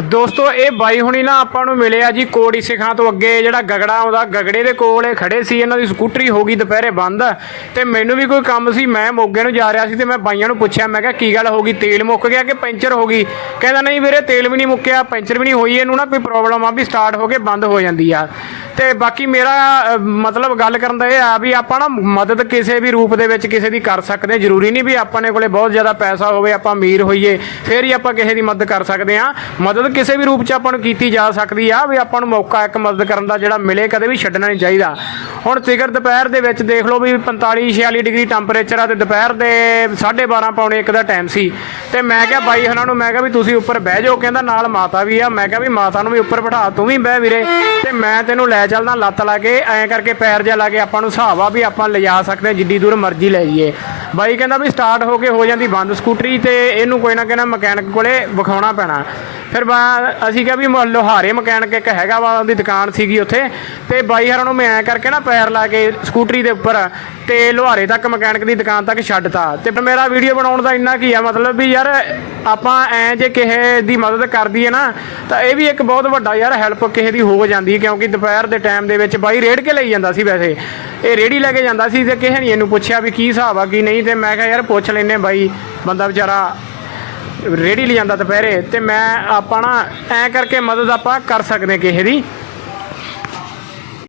ਦੋਸਤੋ, ਇਹ ਬਾਈ ਹੁਣੀ ਨਾ ਆਪਾਂ ਨੂੰ ਮਿਲਿਆ ਜੀ ਕੋੜੀ ਸਿਖਾਂ ਤੋਂ ਅੱਗੇ, ਜਿਹੜਾ ਗਗੜਾ ਆਉਂਦਾ, ਗਗੜੇ ਦੇ ਕੋਲ ਇਹ ਖੜੇ ਸੀ, ਇਹਨਾਂ ਦੀ ਸਕੂਟਰੀ ਹੋ ਗਈ ਦੁਪਹਿਰੇ ਬੰਦ ਤੇ ਮੈਨੂੰ ਵੀ ਕੋਈ ਕੰਮ ਸੀ, ਮੈਂ ਮੋਗੇ ਨੂੰ ਜਾ ਰਿਹਾ ਸੀ ਤੇ ਮੈਂ ਬਾਈਆਂ ਨੂੰ ਪੁੱਛਿਆ, ਮੈਂ ਕਿਹਾ, ਕੀ ਗੱਲ ਹੋ ਗਈ? ਤੇਲ ਮੁੱਕ ਗਿਆ ਕਿ ਪੈਂਚਰ ਹੋ ਗਈ? ਕਹਿੰਦਾ, ਨਹੀਂ ਵੀਰੇ, ਤੇਲ ਵੀ ਨਹੀਂ ਮੁੱਕਿਆ, ਪੈਂਚਰ ਵੀ ਨਹੀਂ ਹੋਈ, ਇਹਨੂੰ ਨਾ ਕੋਈ ਪ੍ਰੋਬਲਮ ਆ ਵੀ ਸਟਾਰਟ ਹੋ ਕੇ ਬੰਦ ਹੋ ਜਾਂਦੀ ਆ। ਤੇ ਬਾਕੀ ਮੇਰਾ ਮਤਲਬ ਗੱਲ ਕਰਨ ਦਾ ਇਹ ਆ ਵੀ ਆਪਾਂ ਨਾ ਮਦਦ ਕਿਸੇ ਵੀ ਰੂਪ ਦੇ ਵਿੱਚ ਕਿਸੇ ਦੀ ਕਰ ਸਕਦੇ ਹਾਂ ਜ਼ਰੂਰੀ ਨਹੀਂ ਵੀ ਆਪਾਂ ਨੇ ਕੋਲੇ ਬਹੁਤ ਜ਼ਿਆਦਾ ਪੈਸਾ ਹੋਵੇ, ਆਪਾਂ ਅਮੀਰ ਹੋਈਏ, ਫਿਰ ਹੀ ਆਪਾਂ ਕਿਸੇ ਦੀ ਮਦਦ ਕਰ ਸਕਦੇ ਹਾਂ ਮਦਦ ਕਿਸੇ ਵੀ ਰੂਪ 'ਚ ਆਪਾਂ ਨੂੰ ਕੀਤੀ ਜਾ ਸਕਦੀ ਆ ਵੀ ਆਪਾਂ ਨੂੰ ਮੌਕਾ ਇੱਕ ਮਦਦ ਕਰਨ ਦਾ ਜਿਹੜਾ ਮਿਲੇ, ਕਦੇ ਵੀ ਛੱਡਣਾ ਨਹੀਂ ਚਾਹੀਦਾ। ਹੁਣ ਫਿਗਰ ਦੁਪਹਿਰ ਦੇ ਵਿੱਚ ਦੇਖ ਲਓ ਵੀ 45 46 ਡਿਗਰੀ ਟੈਂਪਰੇਚਰ ਆ ਤੇ ਦੁਪਹਿਰ ਦੇ 12:30 ਪੌਣੇ 1 ਦਾ ਟਾਈਮ ਸੀ। ਤੇ ਮੈਂ ਕਿਹਾ ਬਾਈ ਹਨਾਂ ਨੂੰ, ਮੈਂ ਕਿਹਾ ਵੀ ਤੁਸੀਂ ਉੱਪਰ ਬਹਿ ਜਾਓ, ਕਹਿੰਦਾ ਨਾਲ ਮਾਤਾ ਵੀ ਆ। ਮੈਂ ਕਿਹਾ ਵੀ ਮਾਤਾ ਨੂੰ ਵੀ ਉੱਪਰ ਬਿਠਾ, ਤੂੰ ਵੀ ਬਹਿ ਵੀਰੇ। ਤੇ ਮੈਂ ਤੈਨੂੰ ਲੈ ਚੱਲਦਾ, ਲੱਤ ਲਾ ਕੇ ਐਂ ਕਰਕੇ ਪੈਰ ਜਿਹਾ ਲਾ ਕੇ ਆਪਾਂ ਨੂੰ ਹਿਸਾਬ ਆ ਵੀ ਆਪਾਂ ਲਿਜਾ ਸਕਦੇ ਹਾਂ, ਜਿੱਡੀ ਦੂਰ ਮਰਜ਼ੀ ਲੈ ਜਾਈਏ। ਬਾਈ ਕਹਿੰਦਾ ਵੀ ਸਟਾਰਟ ਹੋ ਕੇ ਹੋ ਜਾਂਦੀ ਬੰਦ, ਸਕੂਟਰੀ ਤੇ ਇਹਨੂੰ ਕੋਈ ਨਾ ਕਿਹਨਾ ਮਕੈਨਿਕ ਕੋਲੇ ਵਿਖਾਉਣਾ ਪੈਣਾ। ਫਿਰ ਬਾ- ਅਸੀਂ ਕਿਹਾ ਵੀ ਮ- ਲੋਹਾਰੇ ਮਕੈਨਿਕ ਇੱਕ ਹੈਗਾ ਵਾ, ਉਹਦੀ ਦੁਕਾਨ ਸੀਗੀ ਉੱਥੇ। ਤੇ ਬਾਈ ਹਰਾਂ ਨੂੰ ਮੈਂ ਐਂ ਕਰਕੇ ਨਾ ਪੈਰ ਲਾ ਕੇ ਸਕੂਟਰੀ ਦੇ ਉੱਪਰ ਤੇ ਲੋਹਾਰੇ ਤੱਕ, ਮਕੈਨਿਕ ਦੀ ਦੁਕਾਨ ਤੱਕ ਛੱਡਤਾ। ਤੇ ਫਿਰ ਮੇਰਾ ਵੀਡੀਓ ਬਣਾਉਣ ਦਾ ਇੰਨਾ ਕੀ ਆ, ਮਤਲਬ ਵੀ ਯਾਰ ਆਪਾਂ ਐ ਜੇ ਕਿਸੇ ਦੀ ਮਦਦ ਕਰਦੀ ਹੈ ਨਾ, ਤਾਂ ਇਹ ਵੀ ਇੱਕ ਬਹੁਤ ਵੱਡਾ ਯਾਰ ਹੈਲਪ ਕਿਸੇ ਦੀ ਹੋ ਜਾਂਦੀ ਕਿਉਂਕਿ ਦੁਪਹਿਰ ਦੇ ਟਾਈਮ ਦੇ ਵਿੱਚ ਬਾਈ ਰੇੜ ਕੇ ਲਈ ਜਾਂਦਾ ਸੀ ਵੈਸੇ। ਇਹ ਰੇੜੀ ਲੈ ਕੇ ਜਾਂਦਾ ਸੀ ਤੇ ਕਿਸੇ ਨੇ ਇਹਨੂੰ ਪੁੱਛਿਆ ਵੀ ਕੀ ਹਿਸਾਬ ਆ, ਕੀ ਨਹੀਂ, ਤੇ ਮੈਂ ਕਿਹਾ ਯਾਰ ਪੁੱਛ ਲੈਨੇ ਬਾਈ, ਬੰਦਾ ਵਿਚਾਰਾ ਰੇੜੀ ਲੈ ਜਾਂਦਾ ਦੁਪਹਿਰੇ। ਤੇ ਮੈਂ ਆਪਾਂ ਨਾ ਐ ਕਰਕੇ ਮਦਦ ਆਪਾਂ ਕਰ ਸਕਦੇ ਕਿਸੇ ਦੀ।